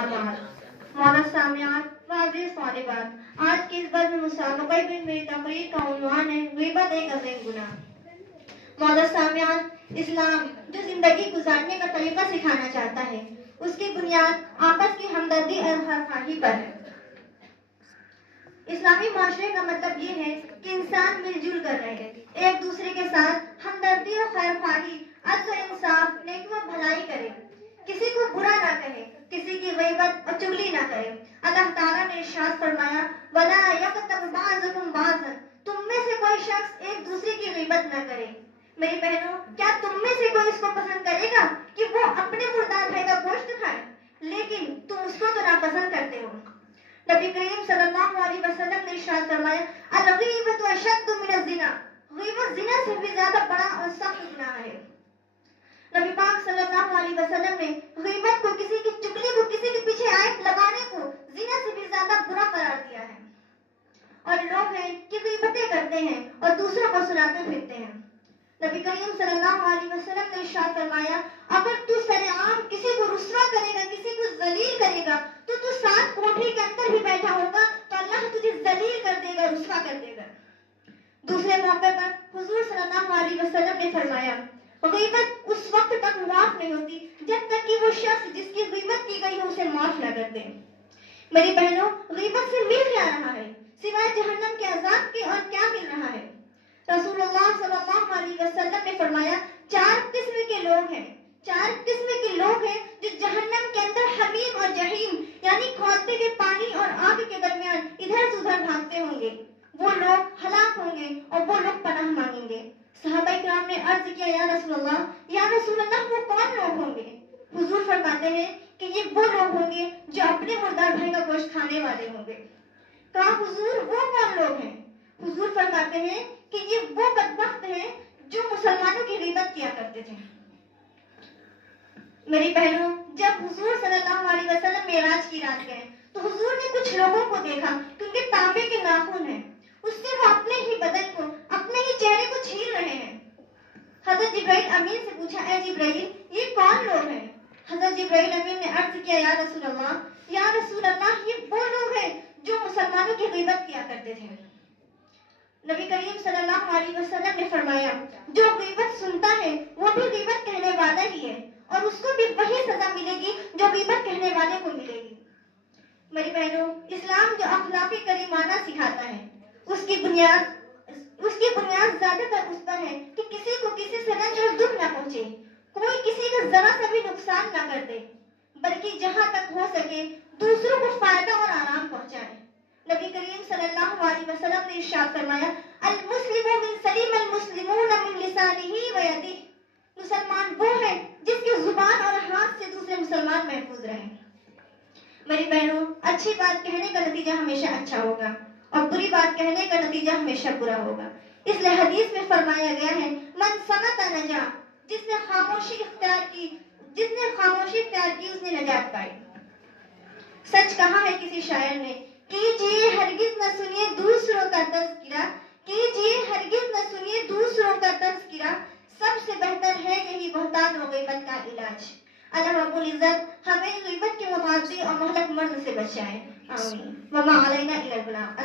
मोहम्मद सामियात वाज़िज़ तालिबात, आज की इस बज़्म मुसाबक़े में मेरी तकरीर का उन्वान है ग़ीबत एक अज़ीम गुनाह। मोहम्मद सामियात, इस्लाम जो ज़िंदगी गुजारने का तरीका सिखाना चाहता है, उसकी बुनियाद आपस की हमदर्दी और खैरख़्वाही पर है। इस्लामी माशरे का मतलब ये है कि इंसान मिलजुल कर रहे, एक दूसरे के साथ हमदर्दी और खैरख़्वाही, अदल और इंसाफ, नेकी व भलाई करे, किसी को बुरा ना कहे, किसी की ग़ीबत और चुगली ना करे। अल्लाह ताला ने इरशाद फरमाया, वला यग़्तब बाज़ुकुम बाज़न, तुम में से कोई शख्स एक दूसरे की ग़ीबत ना करे। मेरी बहनों, क्या तुम में से कोई इसको पसंद करेगा कि वो अपने मुर्दार भाई का गोश्त खाए, लेकिन तुम उसको तो नापसंद करते हो। नबी करीम सल्लल्लाहु अलैहि वसल्लम ने इरशाद फरमाया, अल-ग़ीबतु अशद्दु मिनज़-ज़िना, ग़ीबत ज़िना से भी ज्यादा बड़ा और सख्त गुनाह है। नबी पाक सल्लल्लाहु अलैहि वसल्लम ने ग़ीबत को, किसी की चुगली को, किसी के पीछे आयत लगाने को ज़िना से भी ज्यादा बुरा करार दिया है। और लोग हैं कि ग़ीबतें करते हैं और दूसरों को सुनाते फिरते हैं। नबी करीम सल्लल्लाहु अलैहि वसल्लम ने इरशाद फरमाया, अगर तू सरेआम किसी को रुस्वा करेगा, किसी को जलील करेगा, तो तू सात कोठरी के अंदर भी बैठा होगा तो अल्लाह तुझे जलील कर देगा, रुस्वा कर देगा। दूसरे मौके पर हुजूर सल्लल्लाहु अलैहि वसल्लम ने फरमाया, ग़ीबत उस वक्त तक माफ नहीं होती जब तक कि वो शख्स जिसकी ग़ीबत की गई है उसे माफ न कर दे। मेरी बहनों, ग़ीबत से मिल क्या रहा है सिवाय जहन्नम के अज़ाब के, और क्या मिल रहा है? रसूलुल्लाह सल्लल्लाहु अलैहि वसल्लम ने फरमाया, चार किस्म के लोग हैं, चार किस्म के लोग हैं जो जहन्नम के अंदर हमीम और जहीम यानी खौलते हुए पानी और आग के दरमियान इधर से उधर भागते होंगे। वो लोग हलाक होंगे और वो लोग पनाह मांगेंगे। सहाबा इकराम ने अर्ज किया, या रसूलल्लाह वो कौन लोग होंगे? हुजूर फरमाते हैं कि ये वो लोग होंगे जो अपने मुर्दार भाई का गोश्त खाने वाले होंगे। कहा, हुजूर वो कौन लोग हैं? हुजूर फरमाते हैं कि ये वो बदबख्त हैं जो मुसलमानों की ग़ीबत किया करते थे। मेरी बहनों, जब हुजूर सल्लल्लाहु अलैहि वसल्लम मेराज की रात गए तो हुजूर ने कुछ लोगों को देखा कि उनके तांबे के नाखून हैं, उससे वो अपने ही बदन को, अपने ही चेहरे को छील रहे हैं। हज़रत जिब्राइल अमीन से पूछा, ऐ जिब्राइल, ये कौन लोग हैं? हज़रत जिब्राइल अमीन ने अर्ज किया, या रसूलल्लाह, ये वो लोग हैं जो मुसलमानों की ग़ीबत किया करते थे। नबी करीम सल्लल्लाहु अलैहि वसल्लम ने फरमाया, जो ग़ीबत सुनता है वो भी ग़ीबत कहने वाला ही है, और उसको भी वही सजा मिलेगी जो ग़ीबत कहने वाले को मिलेगी। मेरी बहनों, इस्लाम जो अखलाक़ी करीमाना सिखाता है, उसकी बुनियाद ज्यादातर उस पर है कि किसी को किसी से रंज और दुख न पहुंचे, कोई किसी का जरा सा भी नुकसान न कर दे, बल्कि जहां तक हो सके दूसरों को फायदा और आराम पहुंचाए। नबी करीम सल्लल्लाहु अलैहि वसल्लम ने इरशाद फरमाया, अल मुस्लिमु मिन सलीम अल मुस्लिमून मिन लिसानिही व यदिही, मुसलमान वो है जिसकी जुबान और हाथ से दूसरे मुसलमान महफूज रहे। मेरी बहनों, अच्छी बात कहने का नतीजा हमेशा अच्छा होगा और बुरी बात कहने का नतीजा हमेशा बुरा होगा। इसलिए हदीस में फरमाया गया है, मन समत नजा, जिसने खामोशी इख्तियार की उसने नजात पाई। सच कहा है किसी शायर ने, कीजिए हरगिज न सुनिए दूसरों का तज़किरा, कीजिए हरगिज न सुनिए दूसरों का तज़किरा, सबसे बेहतर है यही बहतान और ग़ीबत का इलाज। अल्लाह रब्बुल इज़्ज़त हमें ग़ीबत के मुआशी और महलक मर्ज़ से बचाए। आमीन। वमा अलैना इल्लल बलाग।